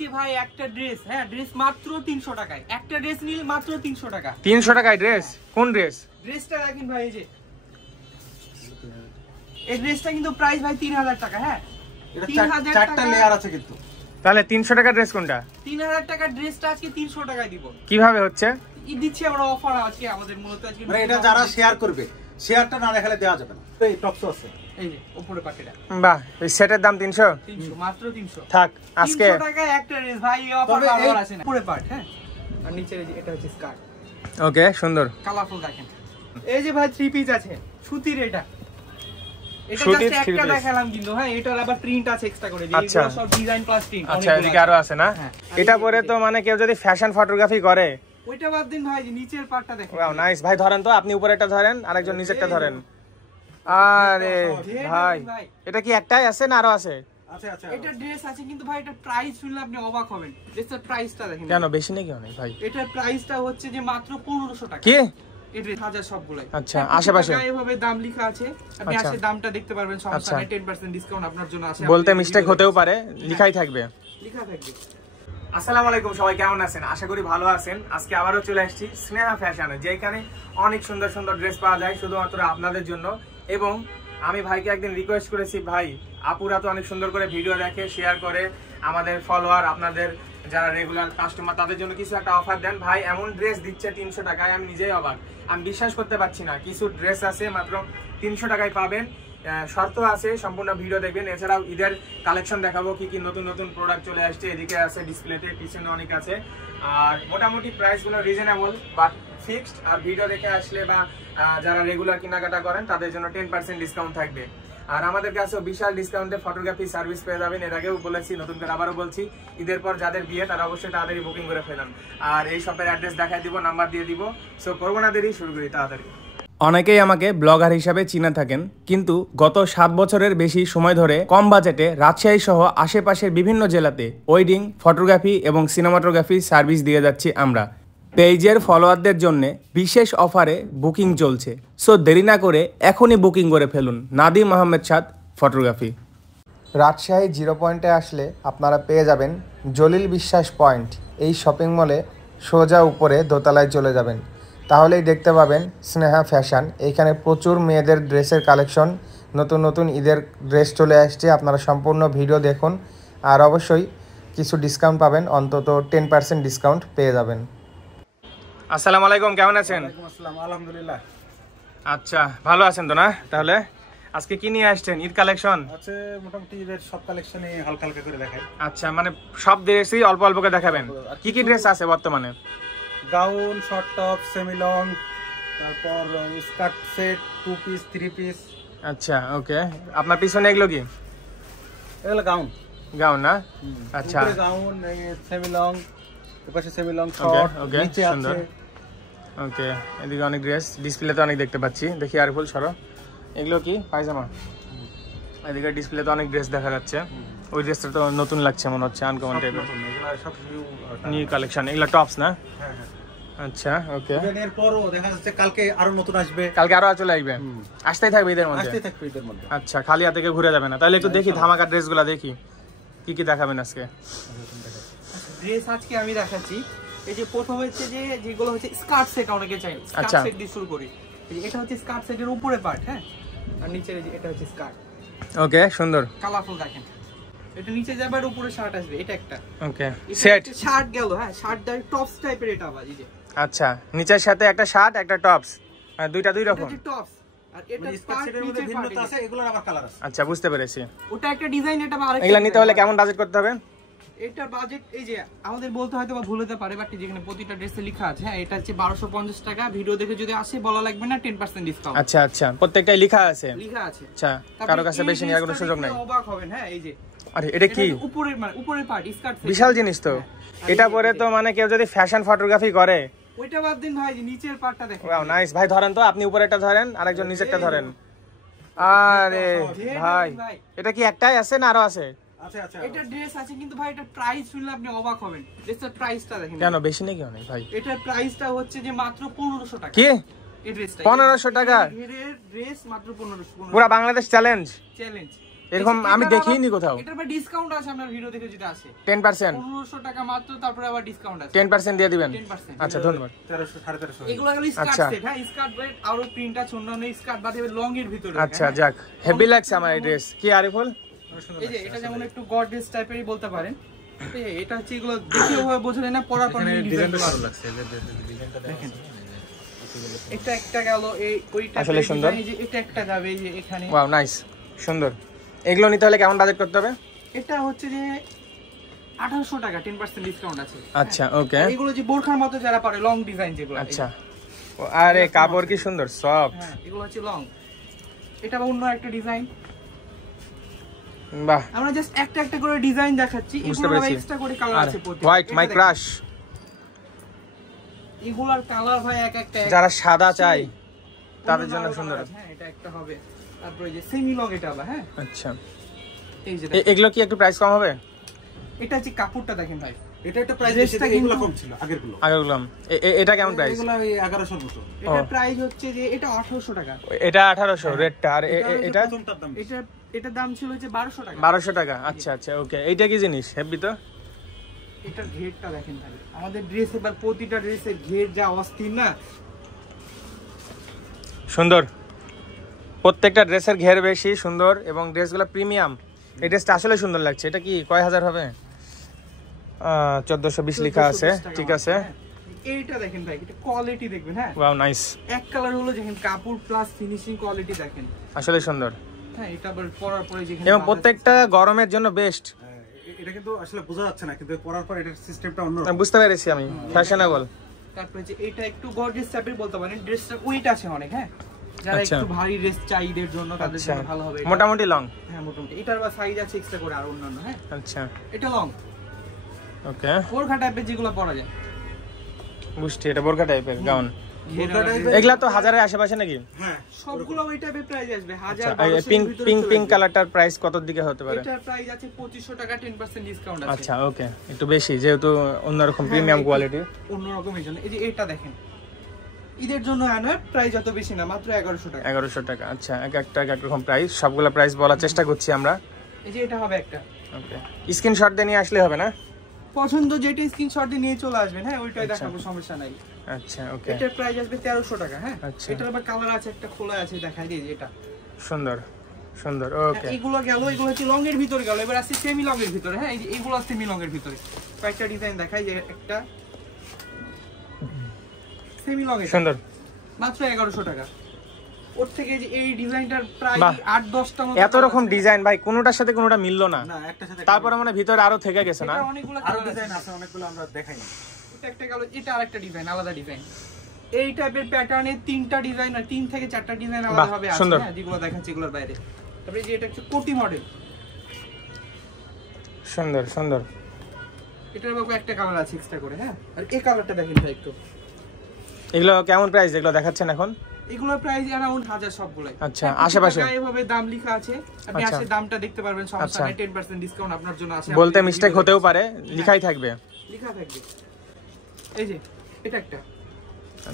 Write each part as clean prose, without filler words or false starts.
আজকে ভাই একটা ড্রেস, হ্যাঁ ড্রেস মাত্র 300 টাকায়, একটা ড্রেস নিলে মাত্র 300 টাকা। 300 টাকায় ড্রেস? কোন ড্রেস? ড্রেসটা দেখেন ভাই, এই যে এই ড্রেসটা কিন্তু প্রাইস ভাই 3000 টাকা। হ্যাঁ এটা চারটা লেয়ার আছে কিন্তু। তাহলে 300 টাকা ড্রেস কোনটা? 3000 টাকার ড্রেসটা আজকে 300 টাকায় দিব। কিভাবে হচ্ছে? দিচ্ছি আমরা অফার আজকে আমাদের মূলত আজকে, মানে এটা যারা শেয়ার করবে, শেয়ারটা না দেখালে দেওয়া যাবে না। এই টপস আছে, এই যে উপরে পাকেটা। বাহ, এই সেটের দাম 300 মাত্র 300 থাক আজকে 300 টাকায় একটা ড্রেস ভাই, এই অফার আর আছে না। উপরে পার্ট, হ্যাঁ আর নিচে এই যে এটা হচ্ছে স্কার্ট। ওকে, সুন্দর কালারফুল দেখেন। এই যে ভাই 3 পিস আছে সুতির, এটা সুতির জাস্ট একটা দেখালাম কিন্তু, হ্যাঁ এটার আবার প্রিন্ট আছে এক্সট্রা করে, যে এগুলো সব ডিজাইন প্লাস প্রিন্ট। আচ্ছা, এদিকে আরো আছে না? এটা পরে তো মানে কেউ যদি ফ্যাশন ফটোগ্রাফি করে, ওইটা বাদ দিন ভাই, যে নিচের পার্টটা দেখেন। ওয়াও নাইস ভাই, ধরেন তো, আপনি উপরেরটা ধরেন আরেকজন নিচেরটা ধরেন। আরে ভাই, এটা কি একটাই আছে না আরো আছে? আছে আছে, এটা ড্রেস আছে কিন্তু ভাই, এটা প্রাইস শুনলে আপনি অবাক হবেন। ড্রেসের প্রাইসটা দেখেন। কেন বেশি নাকি অনেক ভাই? এটার প্রাইসটা হচ্ছে যে মাত্র 1500 টাকা। কি এই ড্রেস হাজার সবগুলাই। আচ্ছা, আশেপাশে এইভাবে দাম লেখা আছে, আপনি আসে দামটা দেখতে পারবেন, সমস্যা নেই। 10% ডিসকাউন্ট আপনার জন্য আছে। বলতে মিস্টেক হতেও পারে, লেখাই থাকবে। লেখা থাকবে। আসসালামু আলাইকুম, সবাই কেমন আছেন? আশা করি ভালো আছেন। আজকে আবারও চলে আসছি স্নেহা ফ্যাশনে, যেখানে অনেক সুন্দর সুন্দর ড্রেস পাওয়া যায় শুধুমাত্র আপনাদের জন্য। এবং আমি ভাইকে একদিন রিকোয়েস্ট করেছি, ভাই আপুরা তো অনেক সুন্দর করে ভিডিও দেখে, শেয়ার করে, আমাদের ফলোয়ার, আপনাদের যারা রেগুলার কাস্টমার, তাদের জন্য কিছু একটা অফার দেন। ভাই এমন ড্রেস দিচ্ছে 300 টাকায়, আমি নিজেই অবাক, আমি বিশ্বাস করতে পারছি না। কিছু ড্রেস আছে মাত্র 300 টাকায় পাবেন, শর্ত আছে, সম্পূর্ণ ভিডিও দেখবেন। এছাড়াও ঈদের কালেকশন দেখাবো, কি কি নতুন নতুন প্রোডাক্ট চলে আসছে। এদিকে আছে ডিসপ্লেতে, পিছনে অনেক আছে। আর মোটামুটি প্রাইসগুলো রিজনেবল বাট ফিক্সড। আর ভিডিও দেখে আসলে বা যারা রেগুলার কেনাকাটা করেন তাদের জন্য 10% ডিসকাউন্ট থাকবে। আর আমাদের কাছেও বিশাল ডিসকাউন্টে ফটোগ্রাফি সার্ভিস পেয়ে যাবেন। এর আগেও বলেছি, নতুন করে আবারও বলছি, ঈদের পর যাদের বিয়ে তারা অবশ্যই তাড়াতাড়ি বুকিং করে ফেলেন। আর এই শপের অ্যাড্রেস দেখাই দিব, নাম্বার দিয়ে দিব। সো করবো না দেরি, শুরু করি তাড়াতাড়ি। অনেকেই আমাকে ব্লগার হিসাবে চিনে থাকেন, কিন্তু গত 7 বছরের বেশি সময় ধরে কম বাজেটে রাজশাহী সহ আশেপাশের বিভিন্ন জেলাতে ওয়েডিং, ফটোগ্রাফি এবং সিনেমাটোগ্রাফি সার্ভিস দিয়ে যাচ্ছি আমরা। পেজের ফলোয়ারদের জন্য বিশেষ অফারে বুকিং চলছে। সো দেরি না করে এখনই বুকিং করে ফেলুন। নাদিম আহমেদ সাদ ফটোগ্রাফি। রাজশাহী 0 পয়েন্টে আসলে আপনারা পেয়ে যাবেন জলিল বিশ্বাস পয়েন্ট। এই শপিং মলে সোজা উপরে দোতলায় চলে যাবেন, তাহলেই দেখতে পাবেন স্নেহা ফ্যাশন। এইখানে প্রচুর মেয়েদের ড্রেসের কালেকশন, নতুন নতুন ঈদের ড্রেস চলে আসছে। আপনারা সম্পূর্ণ ভিডিও দেখুন, আর অবশ্যই কিছু ডিসকাউন্ট পাবেন, অন্তত 10% ডিসকাউন্ট পেয়ে যাবেন। আসসালামু আলাইকুম, কেমন আছেন? ওয়ালাইকুম আসসালাম, আলহামদুলিল্লাহ। আচ্ছা, ভালো আছেন তো না? তাহলে আজকে কি নিয়ে আসছেন? ঈদ কালেকশন আছে মোটামুটি, ঈদের সব কালেকশনই হালকা হালকা করে দেখাই। আচ্ছা, মানে সব ড্রেসই অল্প অল্প করে দেখাবেন। কি কি ড্রেস আছে বর্তমানে? Gown, short top, semi long, তারপর স্কার্ট সেট, 2 পিস, 3 পিস। আচ্ছা, ওকে। আপনার পিছনে এগুলো কি? এগুলো গাউন। গাউন না? আচ্ছা, উপরে গাউন, সেমি লং, এপাশে সেমি লং শর্ট, নিচে আছে। ওকে, এদিকে অনেক ড্রেস, ডিসপ্লেতে অনেক দেখতে পাচ্ছি। দেখি আর ফুল সরো, এগুলো কি পায়জামা? এদিকে ডিসপ্লেতে অনেক ড্রেস দেখা যাচ্ছে। ওই ড্রেসটা তো নতুন লাগছে মনে হচ্ছে, আনকমন টাইপের নিউ কালেকশন। এগুলো টপস না? হ্যাঁ হ্যাঁ। আচ্ছা, ওকে। এরপরও দেখা যাচ্ছে কালকে আরো নতুন আসবে, কালকে আরো চলে আসবে, আসতেই থাকবে ঈদের মধ্যে। আসতেই থাকবে ঈদের মধ্যে। আচ্ছা, খালি হাতে থেকে ঘুরে যাবে না। তাহলে একটু দেখি ধামাকা ড্রেসগুলো, দেখি কি কি দেখাবেন আজকে। ড্রেস আজকে আমি দেখাচ্ছি। এই যে প্রথম হচ্ছে যে যেগুলো হচ্ছে স্কার্ট সেট, অনেকে চাই স্কার্ট সেট দিয়ে শুরু করি। এটা হচ্ছে স্কার্ট সেটের উপরে পার্ট, হ্যাঁ আর নিচে এই যে এটা হচ্ছে স্কার্ট। ওকে, সুন্দর, কালারফুল দেখেন। এটা নিচে যাবে আর উপরে শার্ট আসবে, এটা একটা। ওকে, সেট শার্ট গেল, হ্যাঁ শার্ট দাই টপস টাইপের এটা আবার এই যে। আচ্ছা, নিচের সাথে একটা শার্ট, একটা টপস, দুইটা দুই রকম। এটা টপস আর এটা স্কার্ট সেটের মধ্যে ভিন্নতা আছে, এগুলোর আবার কালার আছে। আচ্ছা, বুঝতে পেরেছি। ওটা একটা ডিজাইন, এটা আরেকটা। এগুলা নিতে হলে কেমন বাজেট করতে হবে? এটার বাজেট এই যে আমাদের বলতে হয়তো বা ভুল হতে পারে, বাট যেখানে প্রতিটা ড্রেসে লেখা আছে, হ্যাঁ এটা হচ্ছে 1250 টাকা। ভিডিও দেখে যদি আসে বলা লাগবে না, 10% ডিসকাউন্ট। আচ্ছা আচ্ছা, প্রত্যেকটাই লেখা আছে। লেখা আছে। আচ্ছা, কারো কাছে বেশি নেওয়ার কোনো সুযোগ নাই। অবাক হবেন, হ্যাঁ এই যে। আরে এটা কি? উপরের মানে উপরের পার্ট স্কার্ট সেট, বিশাল জিনিস তো। এটা পরে তো মানে কেউ যদি ফ্যাশন ফটোগ্রাফি করে, ওইটা বাদ দিন ভাই, যে নিচের পার্টটা দেখেন। ওয়াও নাইস ভাই, ধরেন তো, আপনি উপরেরটা ধরেন আরেকজন নিচেরটা ধরেন। আরে ভাই, এটা কি একটাই আছে না আরো আছে? আচ্ছা আচ্ছা, এটা ড্রেস আছে কিন্তু ভাই, এটা প্রাইস শুনলে আপনি অবাক হবেন। ড্রেসের প্রাইসটা দেখেন। কেন বেশি নাকি অনেক ভাই? এটার প্রাইসটা হচ্ছে যে মাত্র 1500 টাকা। কি? এই ড্রেসটা 1500 টাকা? ড্রেস মাত্র 1500। পুরো বাংলাদেশ চ্যালেঞ্জ। চ্যালেঞ্জ এরকম আমি দেখিনি কোথাও। এটার আবার ডিসকাউন্ট আছে, আপনার ভিডিও দেখে যেটা আছে 10%, 1500 টাকা মাত্র, তারপরে আবার ডিসকাউন্ট আছে 10% দিয়ে দিবেন। 10%। আচ্ছা ধন্যবাদ। 1300 1350 এগুলো গেল স্কার্ট আচ্ছা। সেট, হ্যাঁ স্কার্ট বেড আর প্রিন্ট আছে অন্যান্য স্কার্ট বাদে লং এর ভিতরে। আচ্ছা যাক, হেভি লাগছে আমার এই ড্রেস। কি আরিফুল? এই যে এটা যেমন একটু গর্জিয়াস টাইপেরই বলতে পারেন। এটা হচ্ছে এগুলো দেখে ওভাবে বোঝা না, পরার পর ডিজাইনটা ভালো লাগছে, এই যে ডিজাইনটা দেখেন। এটা একটা গেল এই ওইটা আসলে সুন্দর। এই যে এটা একটা যাবে এই যে এখানে। ওয়াও নাইস, সুন্দর। এগুলো নিতে হলে কেমন বাজেট করতে হবে? এটা হচ্ছে যে 1800 টাকা, 10% ডিসকাউন্ট আছে। আচ্ছা ওকে। এগুলো যে বোরখার মতো যারা পারে, লং ডিজাইন যেগুলো। আচ্ছা, আরে কাপড় কি সুন্দর, সফট। হ্যাঁ এগুলো হচ্ছে লং। এটা অন্য একটা ডিজাইন। বাহ, আমরা জাস্ট একটা একটা করে ডিজাইন দেখাচ্ছি, এগুলো আবার এক্সট্রা করে কালার আছে প্রত্যেকটা। White my crush. এগুলার কালার ভাই এক একটা, যারা সাদা চাই তাদের জন্য সুন্দর। হ্যাঁ এটা একটা হবে। তারপরে যে সেমি লং এটা আবার, হ্যাঁ আচ্ছা এই যে এগুলো কি একটু প্রাইস কম হবে? এটা হচ্ছে কাপড়টা দেখেন ভাই, এটা একটা প্রাইস বেশি, এগুলো কম ছিল আগেরগুলো। এটা কেমন প্রাইস? এগুলো ওই 1100 এর মতো। এটা প্রাইস হচ্ছে যে এটা 1800 টাকা। এটা 1800 রেটটা, আর এটা প্রথমটার দাম এটা দাম ছিল যে 1200 টাকা। 1200 টাকা। আচ্ছা আচ্ছা ওকে। এইটা কি জিনিস হেভি তো? এটার ঘেরটা দেখেন ভাই, আমাদের ড্রেস এবার প্রতিটা ড্রেসের ঘের যা অস্থির না, সুন্দর। প্রত্যেকটা ড্রেসের ঘের বেশি সুন্দর এবং ড্রেসগুলো প্রিমিয়াম। এই ড্রেসটা আসলে সুন্দর লাগছে। এটা কি কয় হাজার হবে? 1420 লেখা আছে, ঠিক আছে। এইটা দেখেন ভাই, এটা কোয়ালিটি দেখবেন। হ্যাঁ ওয়াও নাইস। এক কালার হলো দেখেন, কাপড় প্লাস ফিনিশিং কোয়ালিটি দেখেন, আসলে সুন্দর। হ্যাঁ এটা আবার পরার পরে যেখানে এবং প্রত্যেকটা গরমের জন্য বেস্ট। এটা কিন্তু আসলে বোঝা যাচ্ছে না, কিন্তু পরার পর এটার সিস্টেমটা অন্যরকম। বুঝতে পেরেছি আমি, ফ্যাশনেবল। তারপরে যে এটা একটু গর্জিয়াস টাইপের বলতে পারেন, ড্রেসটা ওয়েট আছে অনেক। হ্যাঁ যারা একটু ভারী ড্রেস চাই এদের জন্য, তাদের জন্য ভালো হবে। মোটামুটি লং। হ্যাঁ মোটামুটি। এটার বা সাইজ আছে এক্সট্রা করে আর অন্যান্য। হ্যাঁ আচ্ছা এটা লং ওকে। বোরখা টাইপের যেগুলো পরা যায়, বুঝছি। এটা বোরকা টাইপের গাউন। বোরকা টাইপের এগুলা তো হাজারের আশেপাশে নাকি? হ্যাঁ সবগুলো ওই টাইপের প্রাইস আসবে। 1000 পিঙ্ক কালারটার প্রাইস কত দিকে হতে পারে? এটার প্রাইস আছে 2500 টাকা, 10% ডিসকাউন্ট আছে। আচ্ছা ওকে, একটু বেশি যেহেতু অন্যরকম প্রিমিয়াম কোয়ালিটি। অন্যরকম এই জন্য। এই যে এটা দেখেন, ঈদের জন্য আনার প্রাইস অত বেশি না, মাত্র 1100 টাকা। 1100 টাকা। আচ্ছা এক একটা এক রকম প্রাইস, সবগুলা প্রাইস বলার চেষ্টা করছি আমরা। এই যে এটা হবে একটা। ওকে, স্ক্রিনশট দিয়ে নিয়ে আসলে হবে না? পছন্দ যেটা স্ক্রিনশট দিয়ে নিয়ে চলে আসবেন। হ্যাঁ ওইটাই দেখাবো, সমস্যা নাই। আচ্ছা ওকে। এটার প্রাইস আসবে 1300 টাকা। হ্যাঁ আচ্ছা। এটার আবার কালার আছে, একটা খোলা আছে, দেখাই দিই এটা। সুন্দর সুন্দর ওকে। এইগুলো গেল, এগুলো হচ্ছে লং এর ভিতরে গেল। এবার আসছে সেমি লং এর ভিতরে। হ্যাঁ এই যে এইগুলো সেমি লং এর ভিতরে কয়েকটা ডিজাইন দেখাই। যে একটা সেমি লং এর সুন্দর, মাত্র 1100 টাকা। ওর থেকে যে এই ডিজাইনটার প্রায় 8-10টা মতো এত রকম ডিজাইন ভাই, কোনোটার সাথে কোনোটা মিললো না। না একটার সাথে তারপরে মানে ভিতরে আরো থেকে গেছে না? এটা অনেকগুলো আরো কালার ডিজাইন আছে, অনেকগুলো আমরা দেখাইনি। এটা একটা গেল, এটা আরেকটা ডিজাইন, আলাদা ডিজাইন। এই টাইপের প্যাটার্নে 3টা ডিজাইন আর 3 থেকে 4টা ডিজাইন আলাদা ভাবে আছে। হ্যাঁ যেগুলো দেখাচ্ছি এগুলোর বাইরে। তারপরে যে এটা হচ্ছে কোটি মডেল, সুন্দর সুন্দর। এটার বাবু একটা কালার আছে এক্সট্রা করে। হ্যাঁ আর এই কালারটা দেখেন ভাই একটু। এগুলো কেমন প্রাইস যেগুলো দেখাচ্ছেন এখন? এগুলোর প্রাইস अराउंड 1000 সবগুলাই। আচ্ছা আশেপাশে এইভাবে দাম লেখা আছে, আপনি আসলে দামটা দেখতে পারবেন, সমস্যা নেই। 10% ডিসকাউন্ট আপনার জন্য আছে। বলতে মিস্টেক হতেও পারে, লেখাই থাকবে। লেখা থাকবে। এই যে এটা একটা,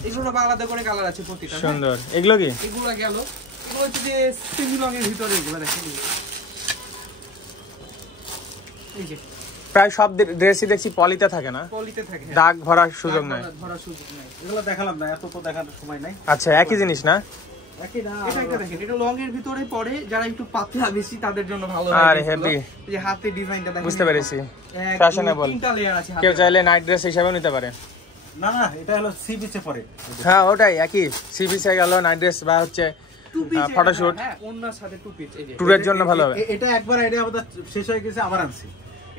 এগুলো আলাদা করে কালার আছে প্রতিটা। সুন্দর। এগুলো কি? এগুলো গেল, এগুলো হচ্ছে যে সেমি লং এর ভিতরে এগুলো দেখেন। এই যে প্রায় সব ড্রেসই দেখছি পলিতে থাকে না? পলিতে থাকে, দাগ ভরার সুযোগ নাই। ভরার সুযোগ নাই। এগুলো দেখালাম না, এত তো দেখার সময় নাই। আচ্ছা একই জিনিস না? একই না। এটা একটা দেখেন, এটা লং এর ভিতরে পড়ে, যারা একটু পাতলা বেশি তাদের জন্য ভালো আরে হেভি। এই যে হাতে ডিজাইনটা দেখেন, বুঝতে পেরেছি, এক, ফ্যাশনেবল। 3টা লেয়ার আছে হাতে। কেউ চাইলে নাইট ড্রেস হিসেবেও নিতে পারে। না না, এটা হলো সি বিচে পরে। হ্যাঁ ওটাই একই, সি বিচে গেল নাইট ড্রেস বা হচ্ছে ফটোশুট, হ্যাঁ ওন্নার সাথে টু পিস। এই যে ট্যুরের জন্য ভালো হবে। এটা একবার আইডিয়া আমাদের শেষ হয়ে গেছে, আবার আনছি।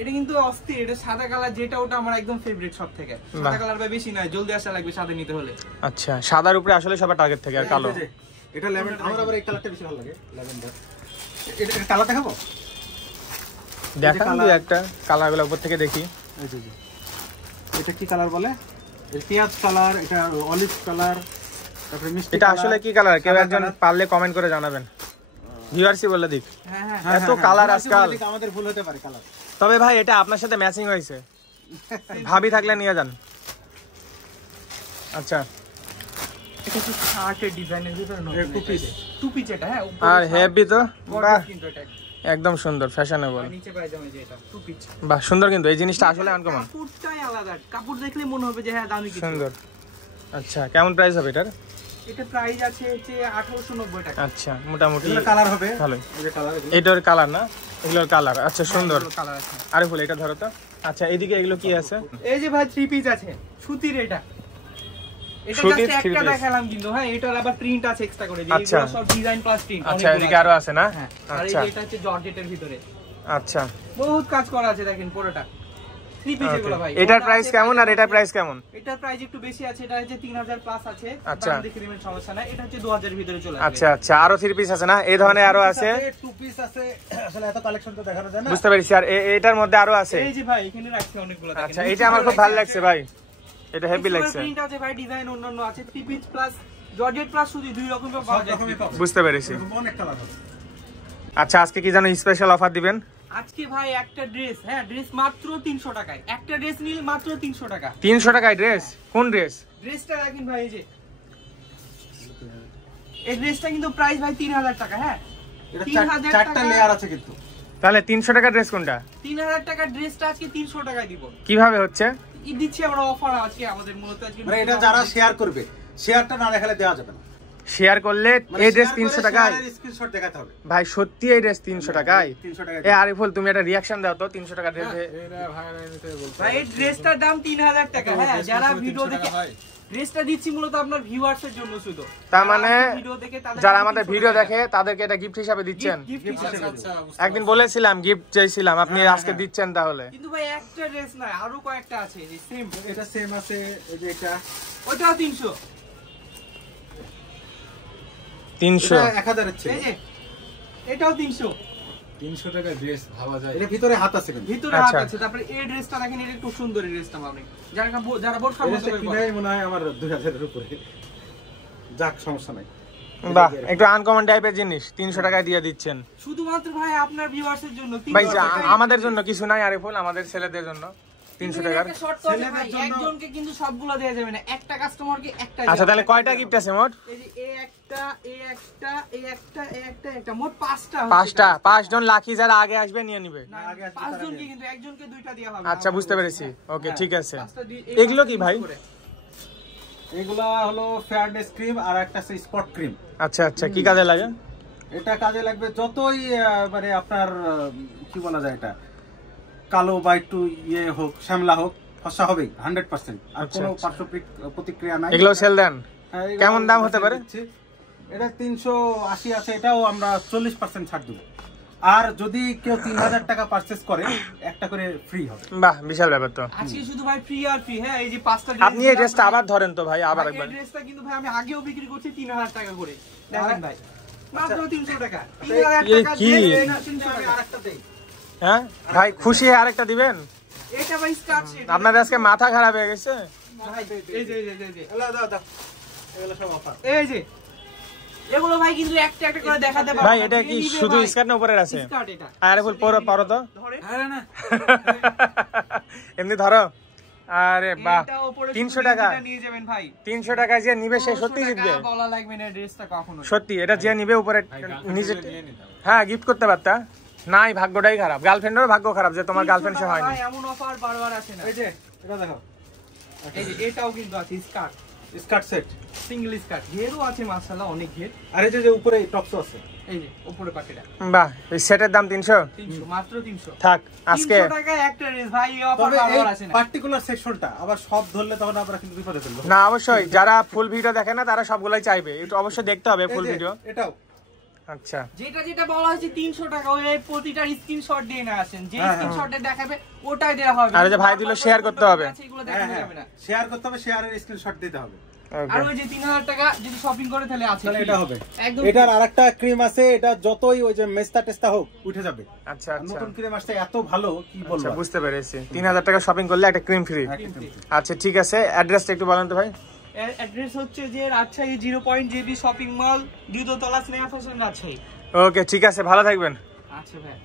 এটা কিন্তু অস্থির। এটা সাদা কালার যেটা, ওটা আমার একদম ফেভারিট সব থেকে। সাদা কালার বা বেশি নাই, জলদি আসা লাগবে সাদা নিতে হলে। আচ্ছা সাদার উপরে আসলে সবার টার্গেট থাকে, আর কালো। এটা ল্যাভেন্ডার, আমার আবার এই কালারটা বেশি ভালো লাগে, ল্যাভেন্ডার। এটা কালার দেখাবো? দেখান দুই একটা কালারগুলো উপর থেকে দেখি। এই যে এটা কি কালার বলে? এই পেঁয়াজ কালার, এটা অলিভ কালার, তারপরে মিষ্টি। এটা আসলে কি কালার? কেউ একজন পারলে কমেন্ট করে জানাবেন। ভিউয়ার্সই বলে দিক। হ্যাঁ হ্যাঁ এত কালার আজকাল। আমাদের ভুল হতে পারে কালার। তবে ভাই এটা আপনার সাথে ম্যাচিং হয়েছে, ভাবি থাকলে নিয়ে যান। আচ্ছা এটা কি শার্টের ডিজাইনের ভিতরে টু পিস। টু পিস এটা। হ্যাঁ আর হেভি তো, বাহ। একদম সুন্দর ফ্যাশনেবল। নিচে পায়জামা যে এটা টু পিস। বাহ সুন্দর, কিন্তু এই জিনিসটা আসলে আনকমন। কাপড়টাই আলাদা, কাপড় দেখলে মনে হবে যে হ্যাঁ দামি কিছু। সুন্দর। আচ্ছা কেমন প্রাইস হবে এটার? এটা প্রাইস আছে হচ্ছে 1890 টাকা। আচ্ছা মোটামুটি কালার হবে ভালো। এই যে কালার, এটার কালার না, এগুলোর কালার। আচ্ছা সুন্দর কালার আছে। আরে ফুল এটা ধরো তো। আচ্ছা এইদিকে এগুলো কি আছে? এই যে ভাই থ্রি পিস আছে সুতির, এটা সুতির জাস্ট three একটা piece। দেখালাম কিন্তু হ্যাঁ, এটার আবার প্রিন্ট আছে এক্সট্রা করে, যে আচ্ছা। এগুলো সব ডিজাইন প্লাস প্রিন্ট। আচ্ছা এদিকে আরো আছে না? হ্যাঁ, আর এই আচ্ছা যে এটা হচ্ছে জর্জেটের ভিতরে আচ্ছা বহুত কাজ করা আছে, দেখেন পুরোটা থ্রি পিস এগুলো ভাই। এটার প্রাইস কেমন আর এটার প্রাইস কেমন? এটার প্রাইস একটু বেশি আছে, এটা হচ্ছে 3000 প্লাস আছে। আচ্ছা। দাম দেখে নেবেন, সমস্যা নাই। এটা হচ্ছে 2000 এর ভিতরে চলে আসবে। আচ্ছা আচ্ছা আরো থ্রি পিস আছে না? এই ধরনের আরো আছে, টু পিস আছে। আসলে এত কালেকশন তো দেখানো যায় না। বুঝতে পেরেছি। আর এটার মধ্যে আরো আছে? এই যে ভাই এখানে রাখছি অনেকগুলো, দেখেন। আচ্ছা এটা আমার খুব ভালো লাগছে ভাই, এটা হেভি লাগছে। প্রিন্ট আছে ভাই, ডিজাইন অন্যান্য আছে, three piece plus georgette plus সুতি দুই রকম পাওয়া যায়। বুঝতে পেরেছি। অনেক কালার হবে। আচ্ছা আজকে কি জানো স্পেশাল অফার দিবেন? আজকে ভাই একটা ড্রেস, হ্যাঁ ড্রেস মাত্র 300 টাকায়। একটা ড্রেস নিলে মাত্র 300 টাকা। 300 টাকায় ড্রেস? কোন ড্রেস? ড্রেসটা দেখেন ভাই, এই যে এই ড্রেসটা কিন্তু প্রাইস ভাই 3000 টাকা। হ্যাঁ এটা 3000 চারটা টাকা। লেয়ার আছে কিন্তু। তাহলে 300 টাকা ড্রেস কোনটা? 3000 টাকার ড্রেসটা আজকে 300 টাকায় দিব। কিভাবে হচ্ছে? ই দিচ্ছি আমরা অফার আজকে আমাদের মূলত আজকে। মানে এটা যারা শেয়ার করবে, শেয়ারটা না দেখালে দেওয়া যাবে না। শেয়ার করলে এই ড্রেস 300 টাকায়? স্ক্রিনশট দেখাতে হবে ভাই সত্যি এই ড্রেস 300 টাকায়? 300 টাকা। এ আরিফুল তুমি একটা রিঅ্যাকশন দাও তো 300 টাকা ড্রেসে। ভাই এই ড্রেসটার দাম 3000 টাকা। হ্যাঁ যারা ভিডিও দেখে ড্রেসটা দিচ্ছি মূলত আপনার ভিউয়ার্স এর জন্য শুধু। তার মানে ভিডিও দেখে তাদের যারা আমাদের ভিডিও দেখে তাদেরকে এটা গিফট হিসাবে দিচ্ছেন? গিফট হিসেবে। একদিন বলেছিলাম গিফট চাইছিলাম, আপনি আজকে দিচ্ছেন তাহলে? কিন্তু ভাই একটা ড্রেস না, আরো কয়েকটা আছে যে সেম। এটা সেম আছে, এই যে এটা ওটাও 300। 300? 1000 এর ছিল। এই যে এটাও 300। 300 টাকা ড্রেস ভাবা যায়? এর ভিতরে হাত আছে কিন্তু। ভিতরে হাত আচ্ছা। আছে। তারপরে এই ড্রেসটা দেখেন, এটা একটু সুন্দর এই ড্রেসটা পাবেন। যারা বোট খাবো এটা কিনাই মনে হয় আমার 2000 এর উপরে। যাক সমস্যা নাই। বাহ একটু আনকমন টাইপের জিনিস 300 টাকায় দিয়ে দিচ্ছেন। শুধুমাত্র ভাই আপনার ভিউয়ার্স এর জন্য। ভাই আমাদের জন্য কিছু নাই আরিফুল, আমাদের ছেলেদের জন্য 300 টাকার। একজনকে কিন্তু সবগুলো দেয়া যাবে না, একটা কাস্টমারকে একটা। আচ্ছা তাহলে কয়টা গিফট আছে মোট? এই যে একটা মোট 5টা। 5টা? 5 জন লাকি যারা আগে আসবে নিয়ে নিবে। না, 5 জনকে কিন্তু একজনকে 2টা দেয়া হবে। আচ্ছা বুঝতে পেরেছি, ওকে ঠিক আছে। এগুলো কি ভাই? এগুলা হলো ফেয়ারনেস ক্রিম আর একটা আছে স্পট ক্রিম। আচ্ছা আচ্ছা কি কাজে লাগে? এটা কাজে লাগবে যতই মানে আপনার কি বলা যায়, এটা কালো বা একটু ইয়ে হোক, শ্যামলা হোক, ফসা হবেই 100%। আর কোনো পার্শ্ব প্রতিক্রিয়া নাই। এগুলো সেল দেন? হ্যাঁ, এগুলো কেমন দাম হতে পারে? এটা 380 আছে, এটাও আমরা 40% ছাড় দেব। আর যদি কেউ 3000 টাকা পারচেজ করে একটা করে ফ্রি হবে। বাহ বিশাল ব্যাপার তো। আজকে শুধু ভাই ফ্রি আর ফ্রি। হ্যাঁ এই যে 5টা আপনি এই ড্রেসটা আবার ধরেন তো ভাই, আবার একবার। এই ড্রেসটা কিন্তু ভাই আমি আগেও বিক্রি করছি 3000 টাকা করে। দেখেন ভাই মাত্র 300 টাকা। 3000 টাকা দিয়ে 300 টাকা আরেকটা দেই। হ্যাঁ ভাই খুশি হয়ে আরেকটা দিবেন? এটা ভাই স্কার্ট সেট। আপনাদের আজকে মাথা খারাপ হয়ে গেছে? এই যে দাদা এগুলো সব অফার। এই যে এগুলো ভাই কিন্তু একটা একটা করে দেখাতে পারবো। ভাই এটা কি শুধু স্কার্ট না উপরে আছে? স্কার্ট এটা। আরে ফুল পরো তো। ধরে আরে না এমনি ধরো। আরে বাহ এটা উপরে 300 টাকা নিয়ে যাবেন ভাই। 300 টাকা যে নিবে সে সত্যি 300 জিতবে। টাকা বলা লাগবে না ড্রেসটা কখনো। সত্যি এটা যে নিবে উপরে নিজে। হ্যাঁ গিফট করতে পারতা। নাই ভাগ্যটাই খারাপ, গার্লফ্রেন্ডেরও ভাগ্য খারাপ যে তোমার গার্লফ্রেন্ড সে হয়নি। ভাই এমন অফার বারবার আসে না। এই যে এটা দেখো, এই যে এটাও কিন্তু আছে skirt, skirt set, single skirt. ঘেরও আছে মাশাআল্লাহ, অনেক ঘের। আর এই যে উপরে টপসও আছে। এই যে উপরে পাটিটা বাহ এই সেটের দাম 300? 300, মাত্র 300 থাক আজকে 300 টাকায় একটা ড্রেস ভাই। এই অফার তবে এই বারবার আসে না। পার্টিকুলার সেকশনটা আবার সব ধরলে তখন আমরা কিন্তু বিপদে ফেলবো। না অবশ্যই যারা ফুল ভিডিও দেখে না তারা সবগুলাই চাইবে, একটু অবশ্যই দেখতে হবে ফুল ভিডিও। এটাও আচ্ছা যেটা বলা হয়েছে 300 টাকা, ওই প্রতিটার স্ক্রিনশট দিয়ে না আসেন, যে স্ক্রিনশটে দেখাবে ওটাই দেয়া হবে। আর যে ভাই দিল শেয়ার করতে হবে, এগুলো দেখানো যাবে না। শেয়ার করতে হবে, শেয়ারের স্ক্রিনশট দিতে হবে। আর ওই যে 3000 টাকা যদি শপিং করে তাহলে আছে, তাহলে এটা হবে। একদম। এটার আরেকটা ক্রিম আছে, এটা যতই ওই যে মেস্তা টেস্তা হোক উঠে যাবে। আচ্ছা আচ্ছা নতুন ক্রিম আসছে, এত ভালো কি বলবো। বুঝতে পেরেছি। 3000 টাকা শপিং করলে একটা ক্রিম ফ্রি। আচ্ছা ঠিক আছে, অ্যাড্রেসটা একটু বলেন তো ভাই। অ্যাড্রেস হচ্ছে যে রাজশাহী 0.JB শপিং মল, দ্বিতীয় তলা, স্নেহা ফ্যাশন, রাজশাহী। ওকে ঠিক আছে, ভালো থাকবেন। আচ্ছা ভাই।